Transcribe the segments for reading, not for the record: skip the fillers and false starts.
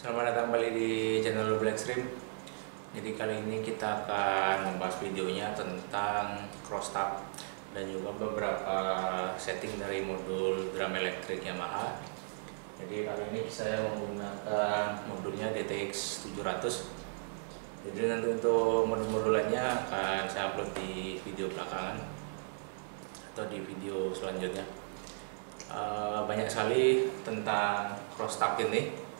Selamat datang kembali di channel Black Stream. Jadi kali ini kita akan membahas videonya tentang crosstab dan juga beberapa setting dari modul drum elektrik Yamaha. Jadi kali ini saya menggunakan modulnya DTX 700. Jadi nanti untuk modul-modul lainnya akan saya upload di video belakangan atau di video selanjutnya. Banyak sekali tentang crosstab ini.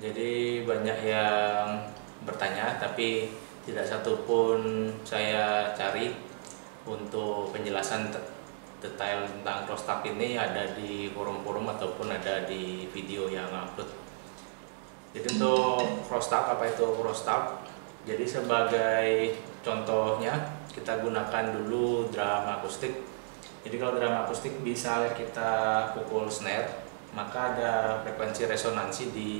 Jadi banyak yang bertanya, tapi tidak satupun saya cari untuk penjelasan detail tentang crosstab ini ada di forum-forum ataupun ada di video yang upload. Jadi untuk crosstab, apa itu crosstab? Jadi sebagai contohnya kita gunakan dulu drum akustik. Jadi kalau drum akustik bisa kita pukul snare, maka ada frekuensi resonansi di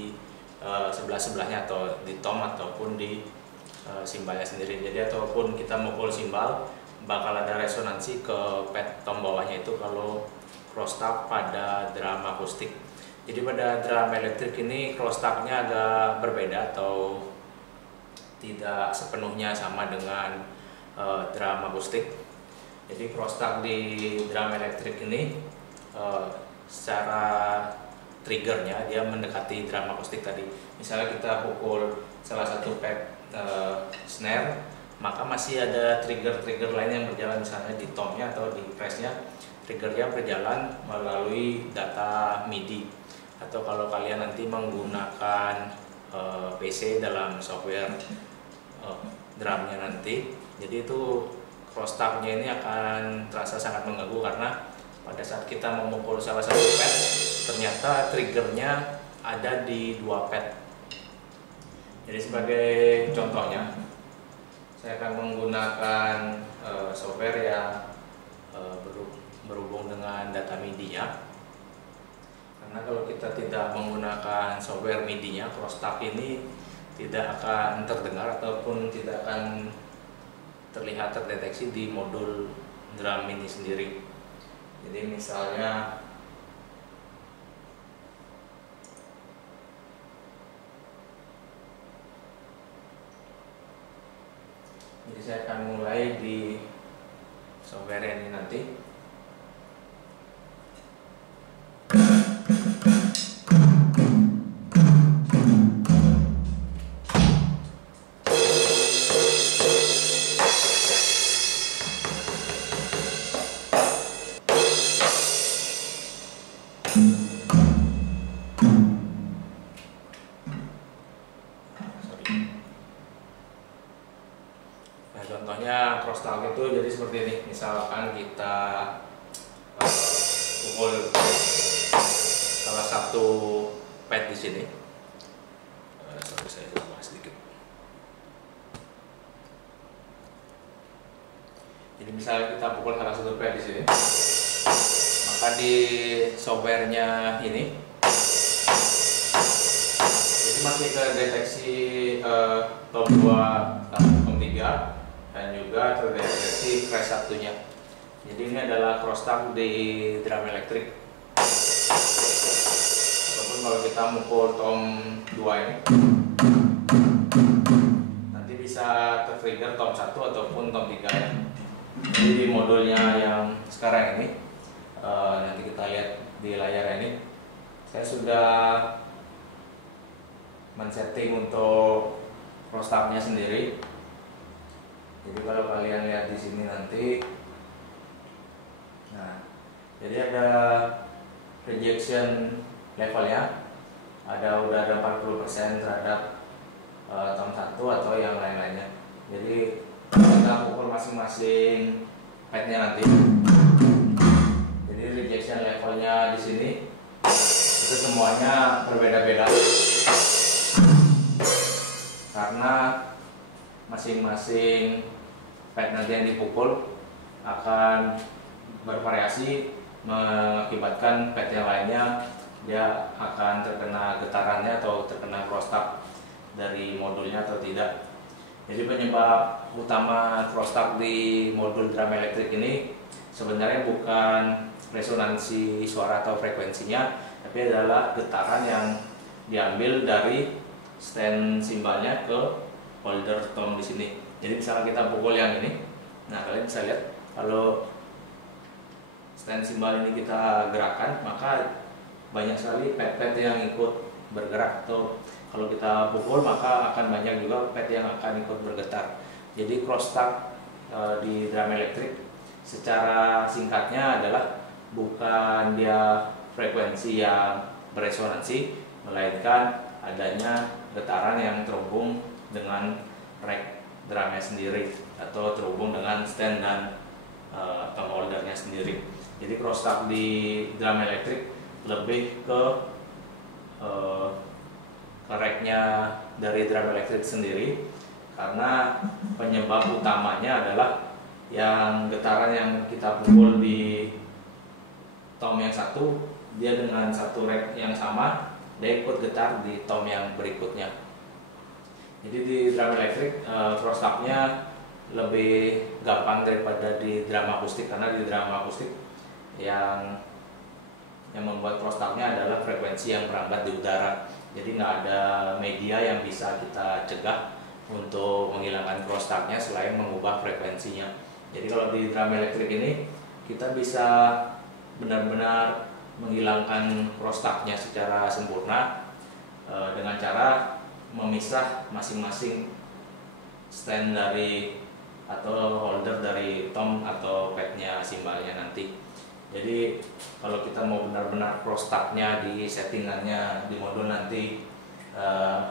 sebelah-sebelahnya atau di tom ataupun di simbalnya sendiri. Jadi ataupun kita mukul simbal bakal ada resonansi ke pad tom bawahnya itu kalau crosstab pada drum akustik. Jadi pada drum elektrik ini crosstabnya agak berbeda atau tidak sepenuhnya sama dengan drum akustik. Jadi crosstab di drum elektrik ini secara triggernya dia mendekati drum akustik tadi. Misalnya kita pukul salah satu pad snare, maka masih ada trigger-trigger lain yang berjalan, misalnya di tomnya atau di pressnya triggernya berjalan melalui data MIDI. Atau kalau kalian nanti menggunakan PC dalam software drumnya nanti, jadi itu crosstabnya ini akan terasa sangat mengganggu karena pada saat kita memukul salah satu pad, ternyata triggernya ada di dua pad. Jadi sebagai contohnya, saya akan menggunakan software yang berhubung dengan data MIDI-nya. Karena kalau kita tidak menggunakan software MIDI-nya, crosstab ini tidak akan terdengar ataupun tidak akan terlihat terdeteksi di modul drum ini sendiri. Jadi misalnya saya akan mulai di software ini nanti. Nah, contohnya crosstab itu jadi seperti ini. Misalkan kita pukul salah satu pad di sini. Sampai saya coba sedikit. Jadi misalnya kita pukul salah satu pad di sini, maka di softwarenya ini jadi masih terdeteksi tom 2, tom 3 dan juga terdeteksi crash satunya. Jadi ini adalah crosstab di drum elektrik. Ataupun kalau kita mukul tom 2 ini, nanti bisa tertrigger tom 1 ataupun tom 3 ya. Jadi di modulnya yang sekarang ini, nanti kita lihat di layar ini, saya sudah men-setting untuk crosstabnya sendiri. Jadi kalau kalian lihat di sini nanti, nah, jadi ada rejection levelnya, udah ada 40% terhadap tom 1 atau yang lain-lainnya. Jadi kita pukul masing-masing padnya nanti. Jadi rejection levelnya di sini itu semuanya berbeda-beda karena masing-masing pad nanti yang dipukul akan bervariasi, mengakibatkan pad yang lainnya dia akan terkena getarannya atau terkena crosstab dari modulnya atau tidak. Jadi penyebab utama crosstab di modul drum elektrik ini sebenarnya bukan resonansi suara atau frekuensinya, tapi adalah getaran yang diambil dari stand simbalnya ke holder tom di sini. Jadi misalnya kita pukul yang ini, nah kalian bisa lihat kalau stand simbal ini kita gerakkan, maka banyak sekali pad-pad yang ikut bergerak, atau kalau kita pukul maka akan banyak juga pad yang akan ikut bergetar. Jadi crosstalk di drum elektrik secara singkatnya adalah bukan dia frekuensi yang beresonansi, melainkan adanya getaran yang terhubung dengan rack drumnya sendiri atau terhubung dengan stand dan tom holdernya sendiri. Jadi crosstalk di drum elektrik lebih ke racknya dari drum elektrik sendiri, karena penyebab utamanya adalah yang getaran yang kita pukul di tom yang satu, dia dengan satu rack yang sama dia ikut getar di tom yang berikutnya. Jadi di drum elektrik crosstalknya lebih gampang daripada di drum akustik, karena di drum akustik yang membuat crosstalknya adalah frekuensi yang merambat di udara. Jadi nggak ada media yang bisa kita cegah untuk menghilangkan crosstalknya selain mengubah frekuensinya. Jadi kalau di drum elektrik ini kita bisa benar-benar menghilangkan crosstalknya secara sempurna dengan cara memisah masing-masing stand dari atau holder dari tom atau padnya simbalnya nanti. Jadi kalau kita mau benar-benar crosstalknya di settingannya di modul nanti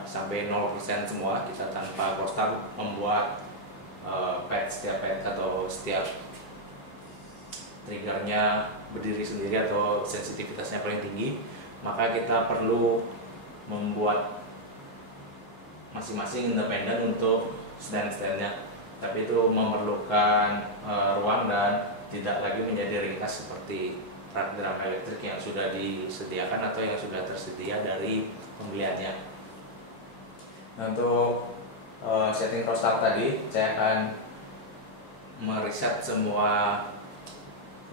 sampai 0% semua, kita tanpa crosstalk membuat pad, setiap pad atau setiap triggernya berdiri sendiri atau sensitivitasnya paling tinggi, maka kita perlu membuat masing-masing independen untuk stand-standnya. Tapi itu memerlukan ruang dan tidak lagi menjadi ringkas seperti rak drum elektrik yang sudah disediakan atau yang sudah tersedia dari pembeliannya. Nah, untuk setting crosstalk tadi, saya akan mereset semua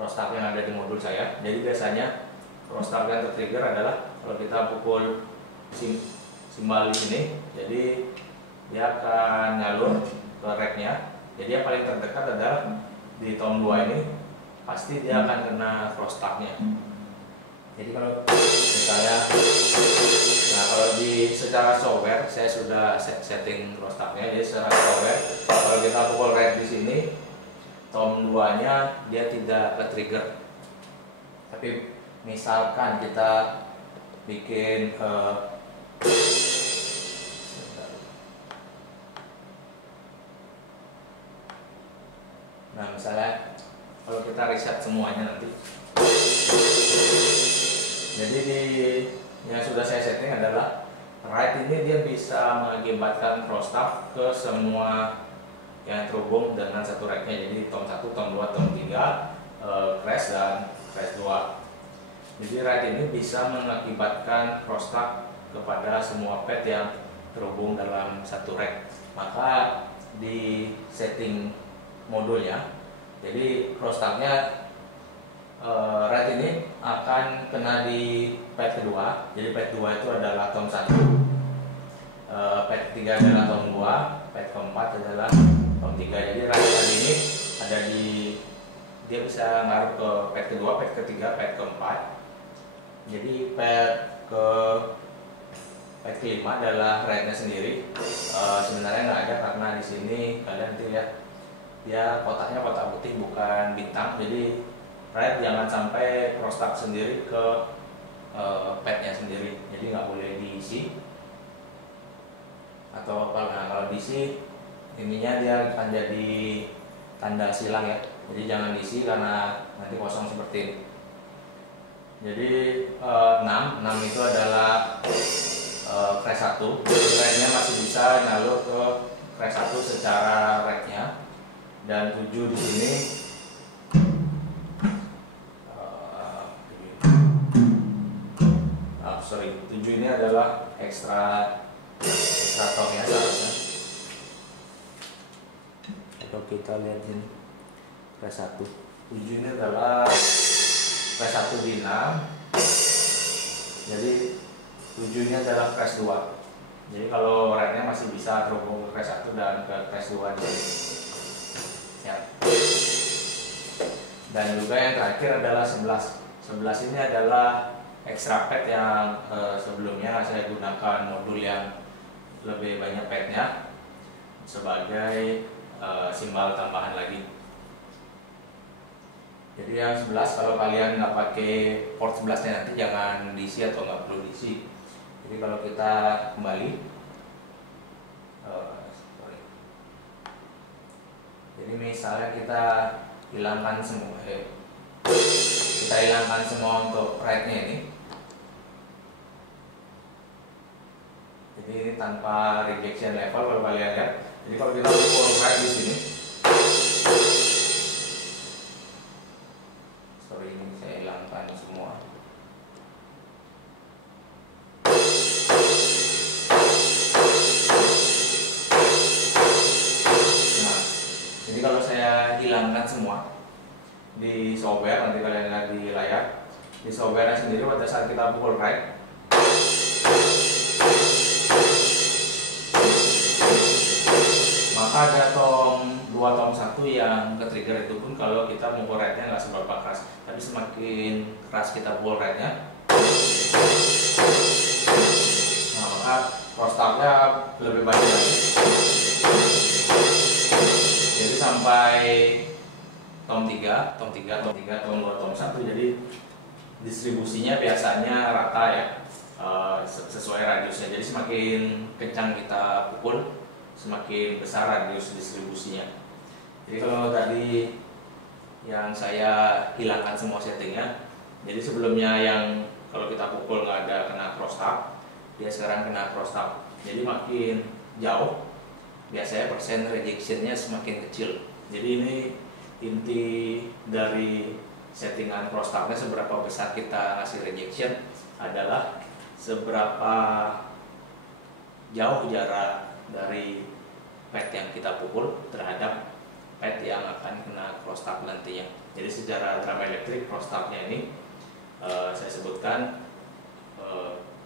crosstalk yang ada di modul saya. Jadi biasanya crosstalk yang tertrigger adalah kalau kita pukul simbal di sini, jadi dia akan nyalur ke racknya. Jadi yang paling terdekat adalah di tom 2 ini, pasti dia akan kena crosstalknya. Jadi kalau misalnya, nah kalau di secara software saya sudah setting crosstalknya. Jadi secara software kalau kita pukul rack di sini, tom 2 nya dia tidak ke trigger. Tapi misalkan kita bikin nah misalnya kalau kita reset semuanya nanti, jadi yang sudah saya setting adalah right ini dia bisa mengakibatkan crosstalk ke semua yang terhubung dengan satu racknya. Jadi tom 1, tom 2, tom 3, crash dan crash 2. Jadi right ini bisa mengakibatkan crosstalk kepada semua pad yang terhubung dalam satu rack. Maka di setting modulnya, jadi crosstalknya right ini akan kena di pad kedua. Jadi pad 2 itu adalah tom 1, pad ketiga adalah tom 2, pad keempat adalah tom 3. Jadi right tadi ini ada di, dia bisa ngaruh ke pad kedua, pad ketiga, pad keempat. Jadi pad kelima adalah right-nya sendiri. Sebenarnya nggak ada, karena di sini kalian nanti lihat dia kotaknya kotak putih bukan bintang. Jadi right jangan sampai crosstalk sendiri ke padnya sendiri. Jadi nggak boleh diisi, atau kalau diisi ininya dia akan jadi tanda silang ya. Jadi jangan diisi karena nanti kosong seperti ini. Jadi 6 itu adalah crash 1. Jadi racknya masih bisa nyalur ke crash 1 secara racknya. Dan 7 di sini sorry, 7 ini adalah ekstra tom ya seharusnya. Kalau kita lihat ini crash 1, 7 ini adalah crash 1 di 6. Jadi tujuannya adalah crash 2. Jadi kalau rednya masih bisa terhubung ke crash 1 dan ke crash 2 di sini. Ya. Dan juga yang terakhir adalah 11. 11 ini adalah extra pad yang sebelumnya saya gunakan modul yang lebih banyak padnya sebagai simbal tambahan lagi. Jadi yang 11 kalau kalian nggak pakai port 11 nya nanti jangan diisi atau nggak perlu diisi. Jadi kalau kita kembali, jadi misalnya kita hilangkan semua, untuk write-nya ini. Jadi ini tanpa rejection level kalau kalian lihat. Jadi kalau kita pukul write di sini, ini saya hilangkan semua. Nah, jadi kalau saya hilangkan semua di software, nanti kalian lihat di layar, di software sendiri pada saat kita pukul write, maka ada tom 2 tom 1 yang ke trigger. Itu pun kalau kita pukul write-nya nggak seberapa keras, tapi semakin keras kita pukul write-nya, nah maka crosstalk-nya lebih banyak lagi. Jadi sampai tom 3, tom 2, tom 1. Jadi distribusinya biasanya rata ya, sesuai radiusnya. Jadi semakin kencang kita pukul, semakin besar radius distribusinya. Jadi kalau tadi yang saya hilangkan semua settingnya, jadi sebelumnya yang kalau kita pukul nggak ada kena crosstalk, dia sekarang kena crosstalk. Jadi makin jauh biasanya persen rejectionnya semakin kecil. Jadi ini inti dari settingan crosstalknya, seberapa besar kita ngasih rejection adalah seberapa jauh jarak dari pad yang kita pukul terhadap pad yang akan kena crosstalk nantinya. Jadi secara drum elektrik crosstalknya ini saya sebutkan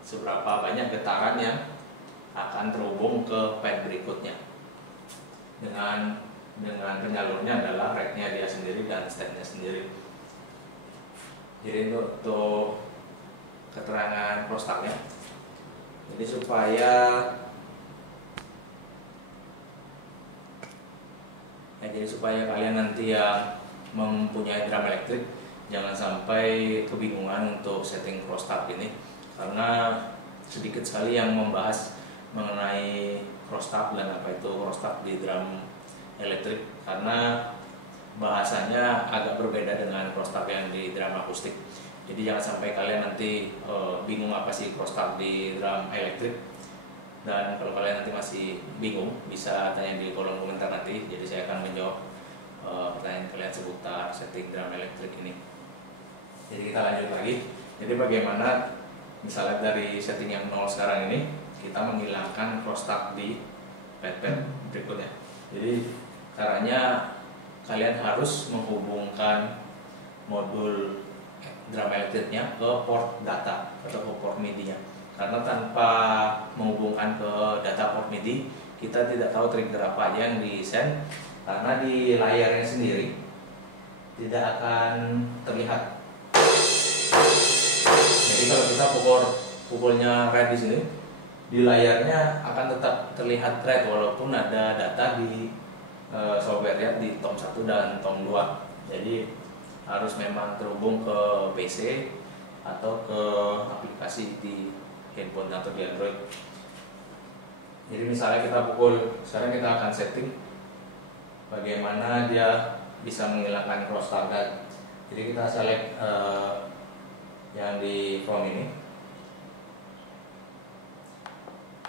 seberapa banyak getaran yang akan terhubung ke pad berikutnya. Dengan penyalurnya adalah rack-nya dia sendiri dan stand-nya sendiri. Jadi untuk keterangan crosstalknya, jadi supaya kalian nanti yang mempunyai drum elektrik jangan sampai kebingungan untuk setting crosstalk ini, karena sedikit sekali yang membahas mengenai crosstalk dan apa itu crosstalk di drum elektrik, karena bahasanya agak berbeda dengan crosstalk yang di drum akustik. Jadi jangan sampai kalian nanti bingung apa sih crosstalk di drum elektrik. Dan kalau kalian nanti masih bingung, bisa tanya di kolom komentar nanti. Jadi saya akan menjawab pertanyaan kalian seputar setting drum elektrik ini. Jadi kita lanjut lagi. Jadi bagaimana misalnya dari setting yang 0 sekarang ini, kita menghilangkan crosstalk di pad-pad berikutnya. Jadi caranya kalian harus menghubungkan modul drum elektriknya ke port data atau ke port MIDI-nya. Karena tanpa menghubungkan ke data port MIDI, kita tidak tahu trigger apa aja yang di-send, karena di layarnya sendiri tidak akan terlihat. Jadi kalau kita pukulnya red di sini, di layarnya akan tetap terlihat red walaupun ada data di software ya, di tom 1 dan tom 2. Jadi harus memang terhubung ke PC atau ke aplikasi di handphone atau di Android. Jadi misalnya kita pukul, sekarang kita akan setting bagaimana dia bisa menghilangkan crosstalk. Jadi kita select yang di from ini,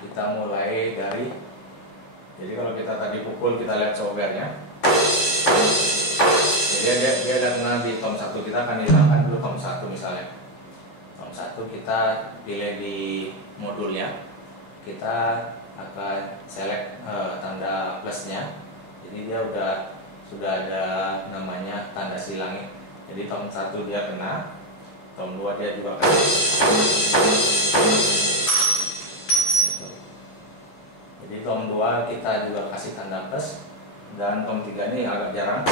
kita mulai dari, jadi kalau kita tadi pukul, kita lihat softwarenya, jadi dia ada kena di tom 1, kita akan hilangkan dulu tom 1 misalnya. Tom 1 kita pilih di modulnya, kita akan select tanda plusnya. Jadi dia sudah ada namanya tanda silangnya. Jadi tom 1 dia kena, tom 2 dia juga kena. kasih tanda plus, dan tom 3 ini agak jarang. Nah,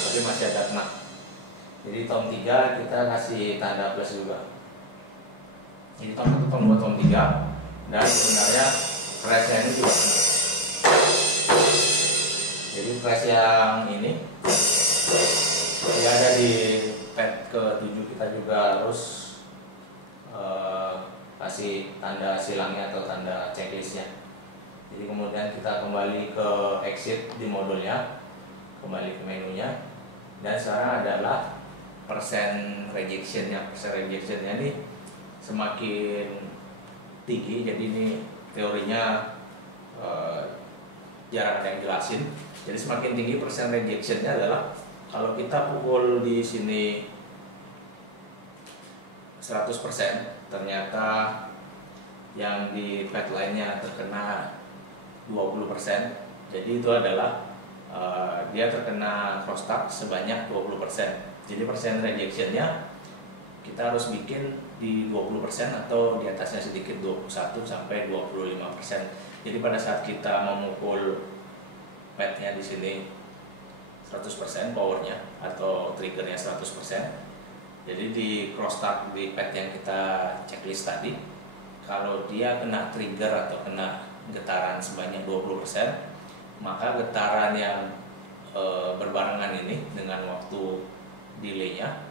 tapi masih ada kena. Jadi tom 3 kita kasih tanda plus juga. Ini tom 1, tom 2, tom 3, dan sebenarnya pressnya ini juga kena. Jadi press yang ini dia ada di pad ke-7, kita juga harus kasih tanda silangnya atau tanda checklistnya. Jadi kemudian kita kembali ke exit di modulnya, kembali ke menunya, dan sekarang adalah persen rejectionnya. Persen rejectionnya ini semakin tinggi, jadi ini teorinya jarang ada yang jelasin. Jadi semakin tinggi persen rejectionnya adalah kalau kita pukul di sini 100%, ternyata yang di pad lainnya terkena 20%. Jadi itu adalah dia terkena crosstalk sebanyak 20%. Jadi persen rejectionnya kita harus bikin di 20% atau di atasnya sedikit, 21 sampai 25%. Jadi pada saat kita memukul padnya di sini 100% powernya atau triggernya 100%. Jadi di crosstalk di pad yang kita checklist tadi, kalau dia kena trigger atau kena getaran sebanyak 20%, maka getaran yang berbarengan ini dengan waktu delaynya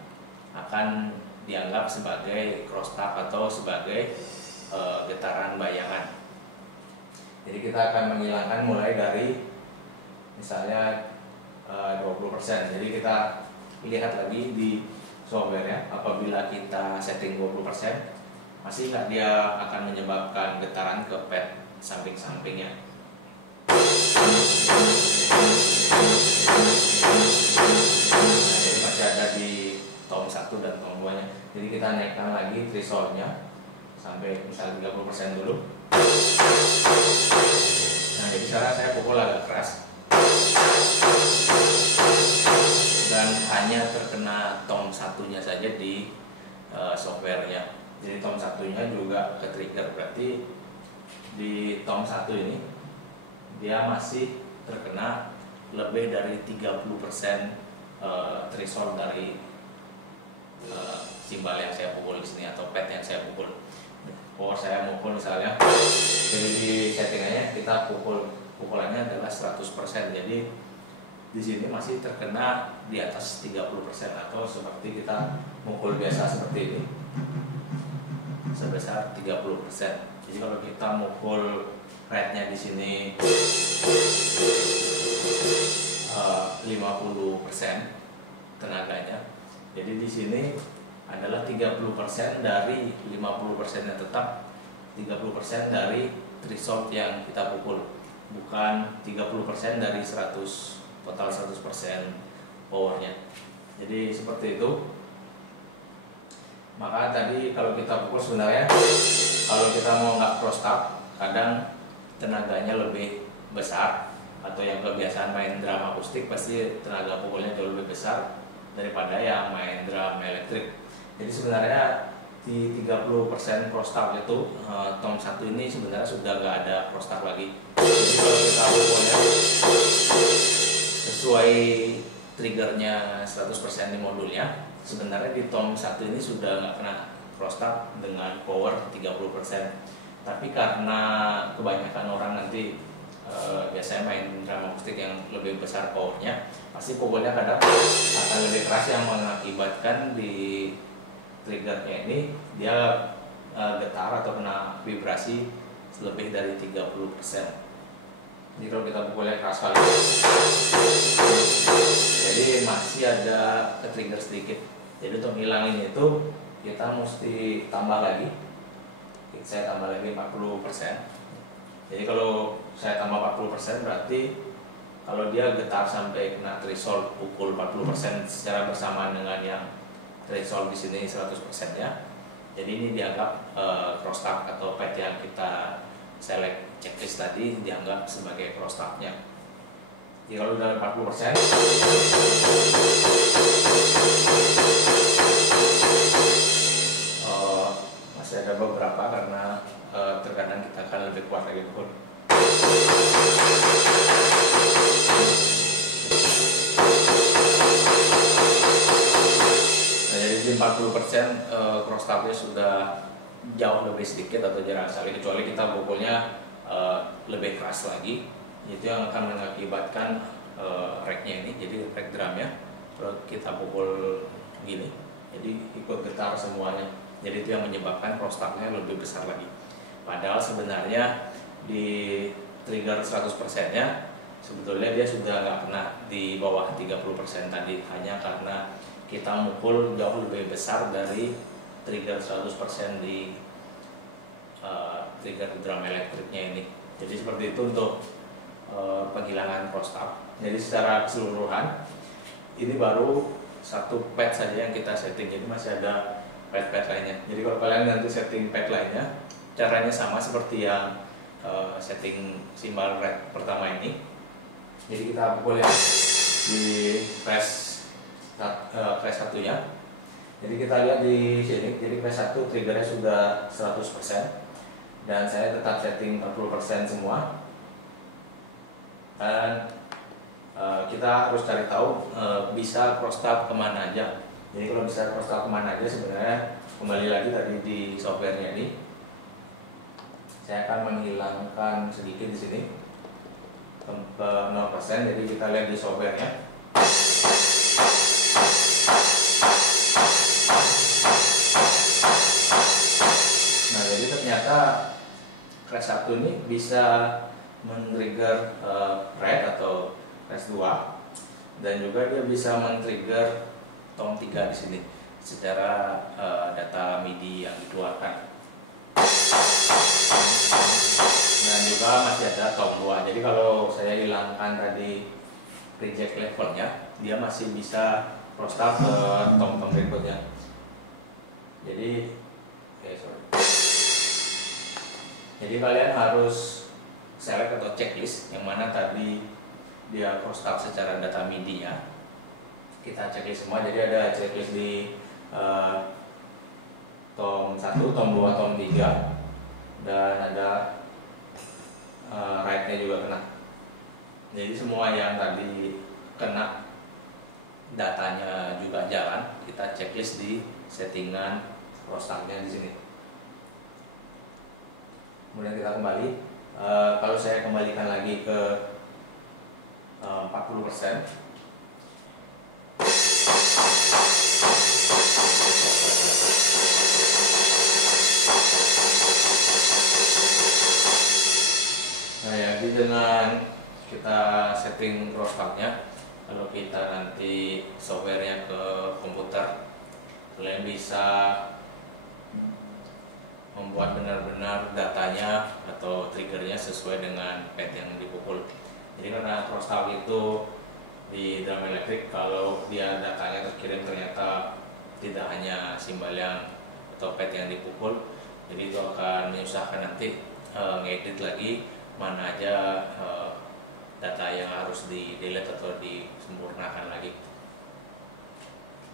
akan dianggap sebagai crosstalk atau sebagai getaran bayangan. Jadi kita akan menghilangkan mulai dari misalnya 20%. Jadi kita lihat lagi di software-nya, apabila kita setting 20%, masih nggak dia akan menyebabkan getaran ke pad samping-sampingnya. Nah, jadi masih ada di tom 1 dan tom 2 nya. Jadi kita naikkan lagi threshold-nya sampai misalnya 30% dulu. Nah, jadi sekarang saya pukul agak keras dan hanya terkena tom 1-nya saja di softwarenya. Jadi tom 1-nya juga ke trigger, berarti di tom 1 ini dia masih terkena lebih dari 30% threshold dari simbal yang saya pukul di sini atau pad yang saya pukul. Power saya mukul misalnya, jadi di settingannya kita pukulannya adalah 100%. Jadi di sini masih terkena di atas 30% atau seperti kita mukul biasa seperti ini sebesar 30%. Jadi kalau kita mukul rate-nya di sini 50% tenaganya. Jadi di sini adalah 30% dari 50%-nya tetap, 30% dari threshold yang kita pukul, bukan 30% dari 100 total 100% powernya. Jadi seperti itu. Maka tadi kalau kita pukul sebenarnya kalau kita mau nggak crosstalk, kadang tenaganya lebih besar, atau yang kebiasaan main drum akustik pasti tenaga pukulnya jauh lebih besar daripada yang main drum elektrik. Jadi sebenarnya di 30% crosstalk itu tom 1 ini sebenarnya sudah nggak ada crosstalk lagi. Jadi kalau kita pukulnya sesuai triggernya 100% di modulnya, sebenarnya di tom 1 ini sudah nggak kena crosstalk dengan power 30%. Tapi karena kebanyakan orang nanti biasanya main drum akustik yang lebih besar powernya, pasti pukulnya kadang akan lebih keras, yang mengakibatkan di triggernya ini dia getar atau kena vibrasi lebih dari 30%. Jadi kalau kita pukulnya keras sekali, jadi masih ada ke trigger sedikit. Jadi untuk ngilangin itu kita mesti tambah lagi. Saya tambah lagi 40%. Jadi kalau saya tambah 40% berarti kalau dia getar sampai kena threshold pukul 40% secara bersamaan dengan yang threshold di sini 100%-nya. Jadi ini dianggap crosstalk atau pad yang kita select checklist tadi dianggap sebagai crosstalk-nya. Jadi kalau udah 40%, masih ada beberapa karena terkadang kita akan lebih kuat lagi pukul. jadi 40% crosstabnya sudah jauh lebih sedikit atau jarang sekali, kecuali kita pukulnya lebih keras lagi, itu yang akan mengakibatkan racknya ini, jadi rack drumnya kalau kita pukul gini jadi ikut getar semuanya, jadi itu yang menyebabkan crosstabnya lebih besar lagi. Padahal sebenarnya di trigger 100% nya sebetulnya dia sudah nggak kena di bawah 30% tadi, hanya karena kita mukul jauh lebih besar dari trigger 100% di trigger drum elektriknya ini. Jadi seperti itu untuk penghilangan crosstab. Jadi secara keseluruhan ini baru satu pad saja yang kita setting, jadi masih ada pad-pad lainnya. Jadi kalau kalian nanti setting pad lainnya, caranya sama seperti yang setting simbal red pertama ini. Jadi kita pukul ya di press satunya. Jadi kita lihat di sini, jadi press 1 triggernya sudah 100% dan saya tetap setting 40% semua. Dan kita harus cari tahu bisa crosstab kemana aja. Jadi kalau bisa crosstab kemana aja, sebenarnya kembali lagi tadi di softwarenya ini, saya akan menghilangkan sedikit di sini ke 0%. Jadi kita lihat di softwarenya. Nah, jadi ternyata crash 1 ini bisa men-trigger red atau crash 2, dan juga dia bisa men-trigger tom 3 di sini secara data MIDI yang dikeluarkan. Dan juga masih ada tom 2. Jadi kalau saya hilangkan tadi reject levelnya, dia masih bisa crosstab ke tom-tom berikutnya. Jadi jadi kalian harus select atau checklist yang mana tadi dia crosstab secara data MIDI-nya. Kita checklist semua. Jadi ada checklist di tom 1, tom 2, tom 3, dan ada right-nya juga kena. Jadi semua yang tadi kena, datanya juga jalan, kita checklist di settingan crosstabnya di sini. Kemudian kita kembali, kalau saya kembalikan lagi ke 40%, nah ya, dengan kita setting crosstabnya, kalau kita nanti softwarenya ke komputer, kalian bisa membuat benar-benar datanya atau triggernya sesuai dengan pad yang dipukul. Jadi karena crosstab itu di drum elektrik, kalau dia datanya terkirim ternyata tidak hanya simbal yang atau pad yang dipukul, jadi itu akan menyusahkan nanti ngedit lagi mana aja data yang harus di delete atau disempurnakan lagi.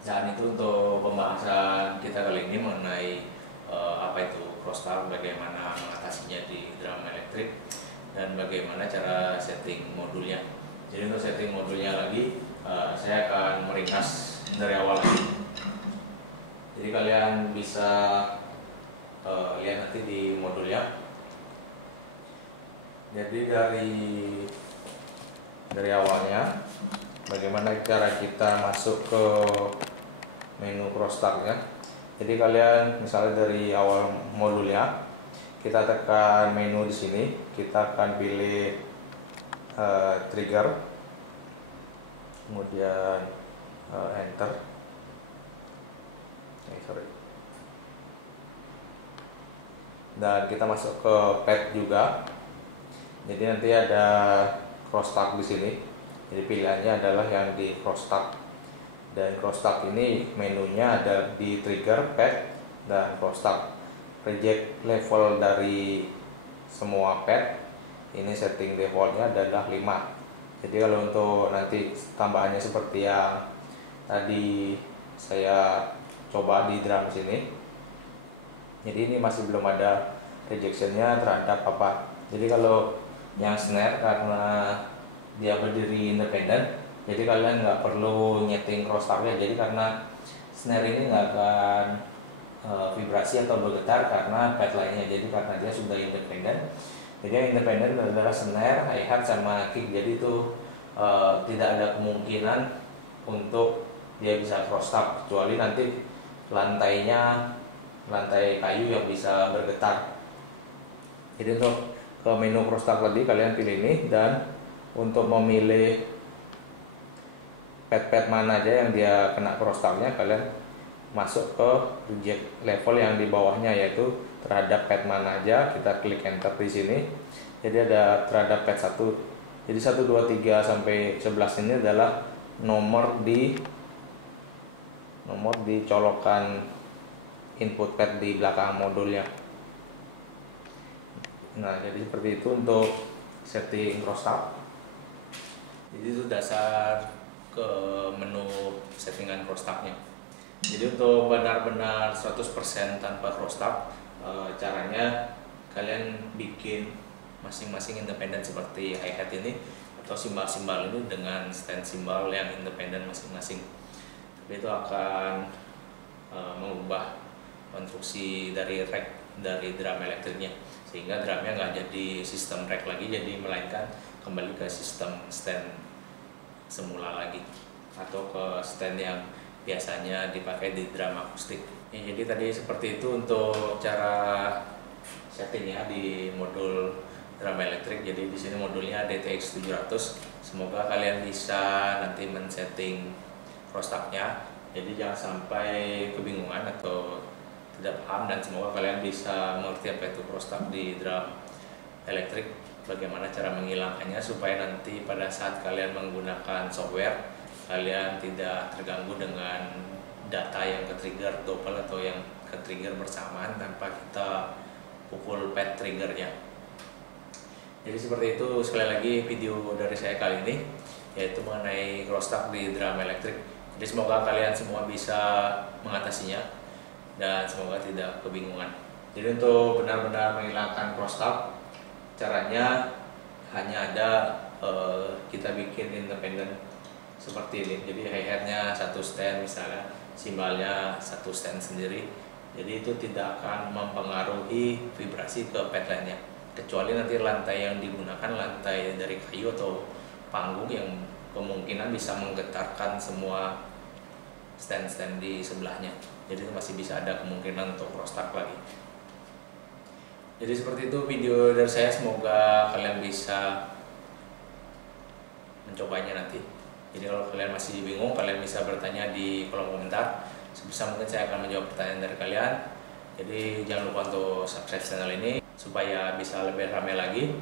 Dan itu untuk pembahasan kita kali ini mengenai apa itu crosstab, bagaimana mengatasinya di drum elektrik, dan bagaimana cara setting modulnya. Jadi untuk setting modulnya lagi, saya akan meringkas dari awal lagi. Jadi kalian bisa lihat nanti di modulnya. Jadi dari awalnya, bagaimana cara kita masuk ke menu crosstabnya. Jadi kalian misalnya dari awal modulnya, kita tekan menu di sini, kita akan pilih trigger, kemudian enter. Dan kita masuk ke pad juga. Jadi nanti ada crosstab di sini. Jadi pilihannya adalah yang di crosstab. Dan crosstab ini menunya ada di trigger, pad, dan crosstab. Reject level dari semua pad, ini setting defaultnya adalah 5. Jadi kalau untuk nanti tambahannya seperti yang tadi saya coba di drum sini, jadi ini masih belum ada rejectionnya terhadap apa. Jadi kalau yang snare, karena dia berdiri independen, jadi kalian nggak perlu nyeting crosstabnya. Jadi karena snare ini nggak akan vibrasi atau bergetar karena pad lainnya. Jadi karena dia sudah independen, jadi yang independen adalah snare, hi-hat sama kick. Jadi itu tidak ada kemungkinan untuk dia bisa crosstab, kecuali nanti lantai kayu yang bisa bergetar. Jadi untuk ke menu crosstab tadi kalian pilih ini, dan untuk memilih pad mana aja yang dia kena crosstabnya, kalian masuk ke reject level yang di bawahnya, yaitu terhadap pad mana aja. Kita klik enter di sini. Jadi ada terhadap pad 1. Jadi 1 2 3 sampai 11 ini adalah nomor di colokan input pad di belakang modulnya. Nah, jadi seperti itu untuk setting crosstab. Jadi itu dasar ke menu settingan crosstabnya. Jadi untuk benar-benar 100% tanpa crosstab, caranya kalian bikin masing-masing independen seperti hi-hat ini atau simbal-simbal ini dengan stand simbal yang independen masing-masing. Tapi itu akan mengubah konstruksi dari rack dari drum elektriknya, sehingga drumnya nggak jadi sistem rack lagi, jadi melainkan kembali ke sistem stand semula lagi, atau ke stand yang biasanya dipakai di drum akustik. Ya, jadi tadi seperti itu untuk cara settingnya di modul drum elektrik. Jadi di sini modulnya DTX 700. Semoga kalian bisa nanti men-setting crosstabnya. Jadi jangan sampai kebingungan atau tidak paham, dan semoga kalian bisa mengerti apa itu crosstab di drum elektrik, bagaimana cara menghilangkannya supaya nanti pada saat kalian menggunakan software kalian tidak terganggu dengan data yang ke-trigger double atau yang ke-trigger bersamaan tanpa kita pukul pad triggernya. Jadi seperti itu, sekali lagi video dari saya kali ini yaitu mengenai crosstab di drum elektrik. Jadi semoga kalian semua bisa mengatasinya dan semoga tidak kebingungan. Jadi untuk benar-benar menghilangkan crosstab, caranya hanya ada kita bikin independen seperti ini. Jadi hi-hatnya satu stand, misalnya simbalnya satu stand sendiri. Jadi itu tidak akan mempengaruhi vibrasi ke pad lainnya, kecuali nanti lantai yang digunakan lantai dari kayu atau panggung yang kemungkinan bisa menggetarkan semua stand-stand di sebelahnya. Jadi itu masih bisa ada kemungkinan untuk crosstab lagi. Jadi seperti itu video dari saya, semoga kalian bisa mencobanya nanti. Jadi kalau kalian masih bingung, kalian bisa bertanya di kolom komentar. Sebisa mungkin saya akan menjawab pertanyaan dari kalian. Jadi jangan lupa untuk subscribe channel ini supaya bisa lebih ramai lagi.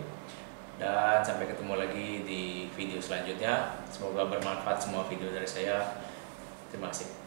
Dan sampai ketemu lagi di video selanjutnya. Semoga bermanfaat semua video dari saya. Terima kasih.